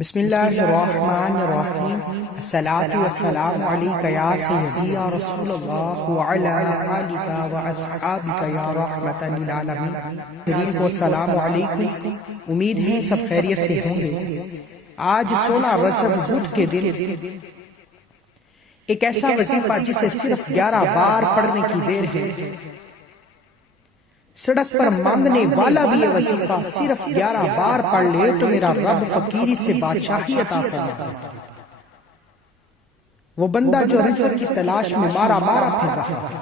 بسم اللہ الرحمن الرحیم الصلاة والسلام علیک یا سیدی یا رسول اللہ وعلی آلک واصحابک یا رحمت للعالمین۔ دلیل کو السلام علیکم، امید ہے سب خیریت سے ہوں گے۔ آج 16 رجب بدھ کے دن ایک ایسا وظیفہ جسے صرف 11 بار پڑھنے کی دیر ہے۔ سڑک پر مانگنے والا بھی یہ وظیفہ صرف 11 بار پڑھ لے تو میرا رب فقیری سے بادشاہی عطا فرماتا ہے۔ وہ بندہ جو رزق کی تلاش میں مارا پھر رہا ہے،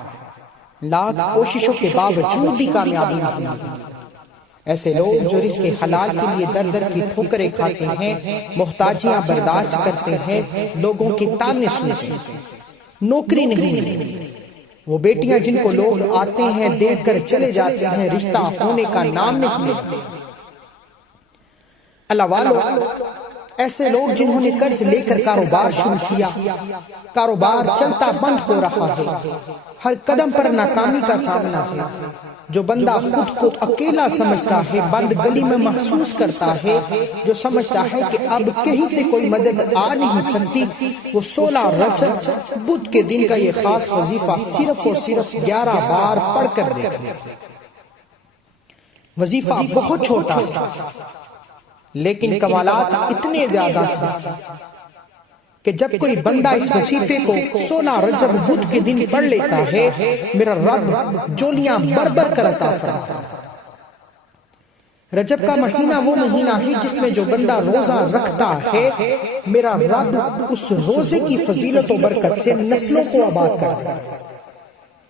لاکھ کوششوں کے باوجود بھی کامیابی نہیں ملی۔ ایسے لوگ جو رزق حلال کے لیے در در کی ٹھوکریں کھاتے ہیں، محتاجیاں برداشت کرتے ہیں، لوگوں کے طعنے سنتے ہیں، نوکری نہیں ملتی، وہ بیٹیاں جن کو لوگ آتے ہیں دیکھ کر چلے جاتے ہیں، رشتہ ہونے کا نام نہیں لیتے۔ اللہ والو، ایسے لوگ جنہوں نے قرض لے کر کاروبار شروع کیا، کاروبار چلتا بند ہو رہا ہے، ہر قدم پر ناکامی کا سامنا ہے۔ جو بندہ خود کو اکیلا سمجھتا ہے، بند گلی میں محسوس کرتا ہے، جو سمجھتا ہے کہ اب کہیں سے کوئی مدد آ نہیں سکتی، وہ 16 رجب بدھ کے دن کا یہ خاص وظیفہ صرف اور صرف 11 بار پڑھ کر دیکھے۔ وظیفہ بہت چھوٹا لیکن کمالات اتنے زیادہ ہیں کہ جب کوئی بندہ اس وظیفے کو 16 رجب بدھ کے دن پڑھ لیتا ہے، میرا رب جولیاں بر کر عطا فرماتا ہے۔ رجب کا مہینہ وہ مہینہ ہے جس میں جو بندہ روزہ رکھتا ہے، میرا رب اس روزے کی فضیلت و برکت سے نسلوں کو آباد کرتا ہے۔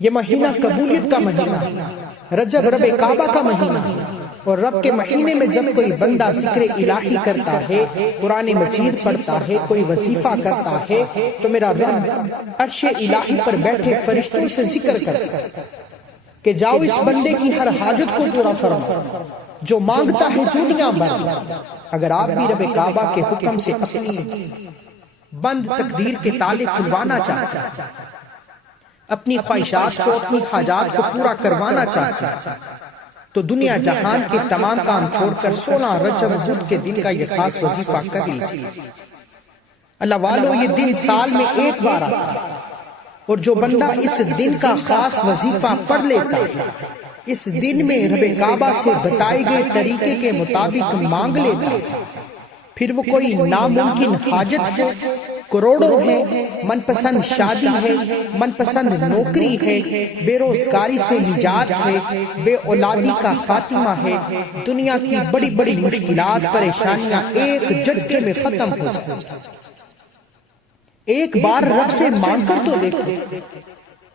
یہ مہینہ قبولیت کا مہینہ ہے، رجب رب کعبہ کا مہینہ ہے، اور رب کے مہینے میں جب کوئی بندہ ذکر الہی کرتا ہے، قرآن مجید پڑھتا ہے، کوئی وظیفہ کرتا ہے، تو میرا رب عرش الہی پر بیٹھے فرشتوں سے ذکر کرتا ہے کہ جاؤ اس بندے کی ہر حاجت کو پورا فرما، جو مانگتا ہے جھولیاں بند۔ اگر آپ بھی رب کعبہ کے حکم سے اپنی بند تقدیر کے تالے کھلوانا چاہتے ہیں، اپنی خواہشات کو، اپنی حاجات کو پورا کروانا چاہتے ہیں، تو دنیا جہان کے تمام کام چھوڑ کر 16 رجب بدھ کے دن کا یہ خاص وظیفہ کر لیجیے۔ اللہ والو، یہ دن سال میں ایک بار آتا ہے، اور جو بندہ اس دن کا خاص وظیفہ پڑھ لیتا ہے، اس دن میں رب کعبہ سے بتائے گئے طریقے کے مطابق مانگ لیتا ہے، پھر وہ کوئی ناممکن حاجت ہے، کروڑوں ہے، من پسند شادی ہے، من پسند نوکری ہے، بے روزگاری سے نجات ہے، بے اولادی کا خاتمہ ہے، دنیا کی بڑی بڑی مشکلات پریشانیاں ایک جھٹکے میں ختم ہو جائیں۔ ایک بار رب سے مانگ کر تو دیکھو۔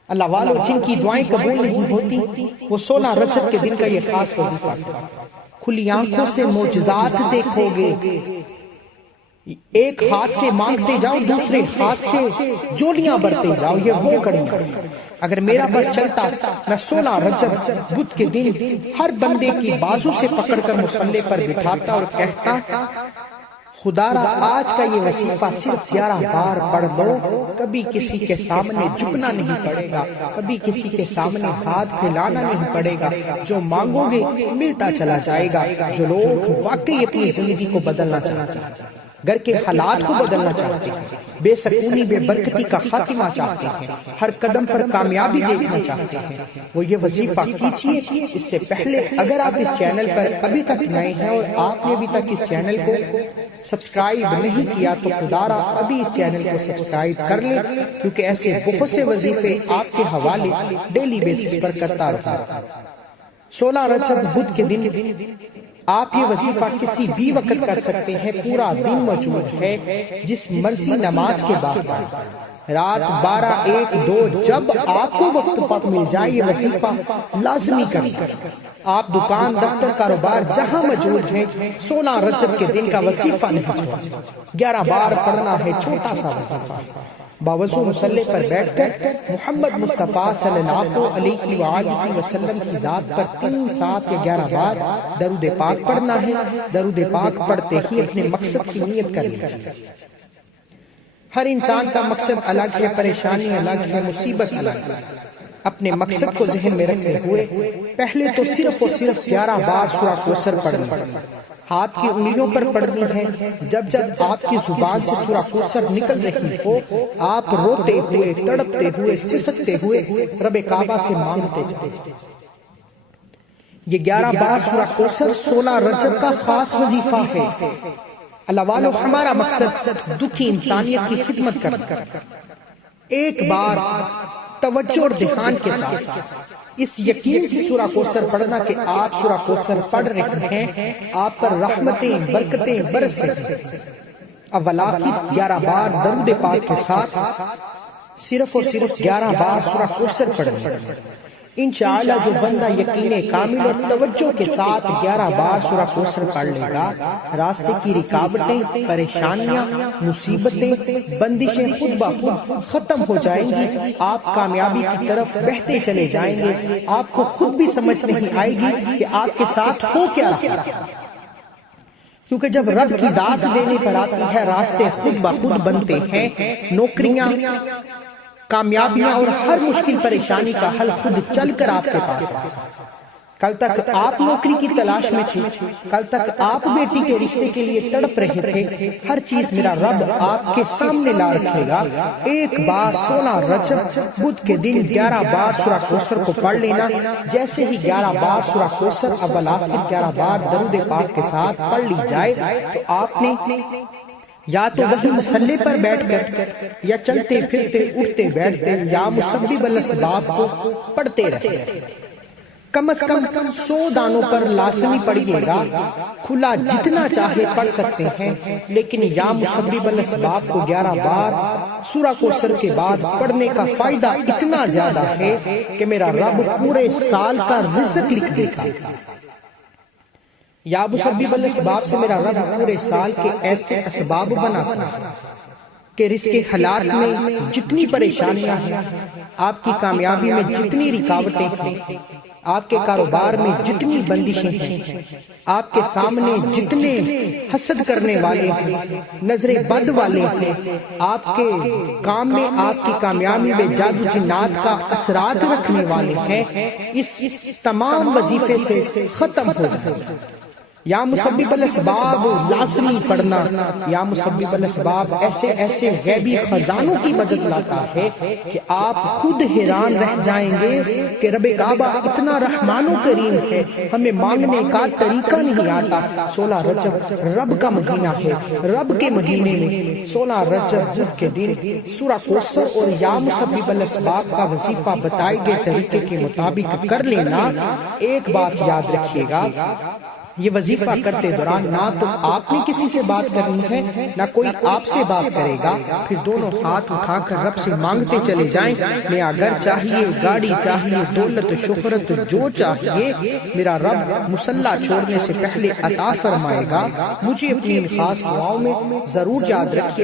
اللہ والو، جن کی دعائیں قبول نہیں ہوتی، وہ 16 رجب کے دن کا یہ خاص وظیفہ ہے۔ کھلی آنکھوں سے معجزات دیکھو گے، ایک ہاتھ سے مانگتے جاؤ، دوسرے ہاتھ سے جولیاں برتے جاؤ، یہ وہ کڑی ہے۔ اگر میرا بس چلتا، میں 16 رجب بدھ کے دن ہر بندے کی بازو سے پکڑ کر مصلی پر بٹھاتا اور کہتا، خدا را آج کا یہ وظیفہ صرف 11 بار پڑھ لو، کبھی کسی کے سامنے جھکنا نہیں پڑے گا، کبھی کسی کے سامنے ہاتھ پھیلانا نہیں پڑے گا، جو مانگو گے ملتا چلا جائے گا۔ جو لوگ واقعی اپنی زندگی کو بدلنا چاہتے ہیں، گھر کے حالات کو بدلنا چاہتے ہیں، بے سکونی بے برکتی کا خاتمہ چاہتے ہیں، ہر قدم پر کامیابی دیکھنا چاہتے ہیں، وہ یہ وظیفہ کیجیے۔ اس سے پہلے اگر آپ اس چینل پر ابھی تک نئے ہیں اور آپ نے ابھی تک اس چینل کو سبسکرائب نہیں کیا، تو خدا را ابھی اس چینل کو سبسکرائب کر لیں، کیونکہ ایسے بہت سے وظیفے آپ کے حوالے ڈیلی بیسس پر کرتا رہتا ہے۔ 16 رجب بدھ کے دن آپ یہ وظیفہ کسی بھی وقت کر سکتے ہیں، پورا دن موجود ہے، جس مرضی نماز کے بعد، رات 12، 1، 2، جب آپ کو وقت مل جائے یہ وظیفہ لازمی کریں۔ آپ دکان، دفتر، کاروبار جہاں موجود ہیں، 16 رجب کے دن کا وظیفہ نہیں چھوڑنا، 11 بار پڑھنا ہے، چھوٹا سا وظیفہ۔ باوضو مصلی پر بیٹھ کر محمد مصطفیٰ صلی اللہ علیہ وآلہ وسلم کی ذات پر 3، 7 یا 11 بار درود پاک پڑھنا ہے۔ درود پاک پڑھتے ہی اپنے مقصد کی نیت کرنی ہے۔ ہر انسان کا مقصد الگ ہے، پریشانی الگ ہے، مصیبت الگ ہے۔ اپنے مقصد کو ذہن میں رکھتے ہوئے پہلے تو صرف اور صرف 11 بار سورہ کوثر پڑھنی، ہاتھ کی انگلیوں پر پڑھنی ہے۔ جب جب آپ کی زبان سے سورہ کوثر نکل رہی ہو، آپ روتے ہوئے، تڑپتے ہوئے، سسکتے ہوئے رب کعبہ سے مانگتے جائیں۔ یہ 11 بار سورہ کوثر 16 رجب کا خاص وظیفہ ہے۔ اللہ والو، ہمارا مقصد دکھی انسانیت کی خدمت کرنا۔ ایک بار توجہ اور دھیان کے ساتھ اس یقین سے سورہ کوثر پڑھنا کہ آپ سورہ کوثر پڑھ رہے ہیں، آپ پر رحمتیں، برکتیں برس رہی ہیں۔ اولا کی 11 بار درود پاک کے ساتھ صرف اور صرف 11 بار سورہ کوثر پڑھنا۔ انشاءاللہ جو بندہ یقین کامل اور توجہ کے ساتھ 11 بار سورہ کوثر پڑھ لے گا، راستے کی رکاوٹیں، پریشانیاں، مصیبتیں، بندشیں خود بخود ختم ہو جائیں گی۔ آپ کامیابی کی طرف بہتے چلے جائیں گے۔ آپ کو خود بھی سمجھ نہیں آئے گی کہ آپ کے ساتھ ہو کیا رہا ہے، کیونکہ جب رب کی ذات دینے پر آتی ہے، راستے خود بخود بنتے ہیں۔ نوکریاں، کامیابیاں اور ہر مشکل پریشانی کا حل خود چل کر آپ کے پاس ہے۔ کل تک آپ نوکری کی تلاش میں تھے، کل تک آپ بیٹی کے رشتے کے لیے تڑپ رہے تھے، ہر چیز میرا رب آپ کے سامنے لا رکھے گا۔ ایک بار 16 رجب بدھ کے دن 11 بار سورہ کوثر کو پڑھ لینا۔ جیسے ہی 11 بار سورہ کوثر اول آخر 11 بار درود پاک کے ساتھ پڑھ لی جائے تو آپ نے یا تو وہی مسلے پر بیٹھ کر یا چلتے پھرتے اٹھتے بیٹھتے یا مسبب الاسباب کو پڑھتے رہے۔ کم از کم 100 دانوں پر لازمی پڑھیے گا، کھلا جتنا چاہے پڑھ سکتے ہیں، لیکن یا مسبب الاسباب کو 11 بار سورہ کوثر کے بعد پڑھنے کا فائدہ اتنا زیادہ ہے کہ میرا رب پورے سال کا رزق لکھ دے گا۔ یا مسبب الاسباب سے میرا رب پورے سال کے ایسے اسباب بناتا ہے کہ رزق حلال میں جتنی پریشانیاں ہیں، آپ کی کامیابی میں جتنی رکاوٹیں ہیں، آپ کے کاروبار میں جتنی بندشیں ہیں، آپ کے سامنے جتنے حسد کرنے والے ہیں، نظر بد والے ہیں، آپ کے کام میں، آپ کی کامیابی میں جادو جنات کا اثرات رکھنے والے ہیں، اس تمام وظیفے سے ختم ہو جائے۔ یا مسبب الاسباب لازمی پڑھنا۔ یا مسبب الاسباب ایسے ایسے غیبی خزانوں کی مدد لاتا ہے کہ آپ خود حیران رہ جائیں گے کہ رب کعبہ اتنا رحمان و کریم ہے، ہمیں مانگنے کا طریقہ نہیں آتا۔ 16 رجب رب کا مہینہ ہے، رب کے مہینے میں 16 رجب کے دن سورہ کوثر اور یا مسبب الاسباب کا وظیفہ بتائے گئے طریقے کے مطابق کر لینا۔ ایک بات یاد رکھیے گا، یہ وظیفہ کرتے دوران نہ تو آپ نے کسی سے بات کرنی ہے، نہ کوئی آپ سے بات کرے گا۔ پھر دونوں ہاتھ اٹھا کر رب سے مانگتے چلے جائیں، نیا گھر چاہیے، گاڑی چاہیے، دولت، شہرت، جو چاہیے میرا رب مصلی چھوڑنے سے پہلے عطا فرمائے گا۔ مجھے اپنی خاص دعاؤں میں ضرور یاد رکھیے۔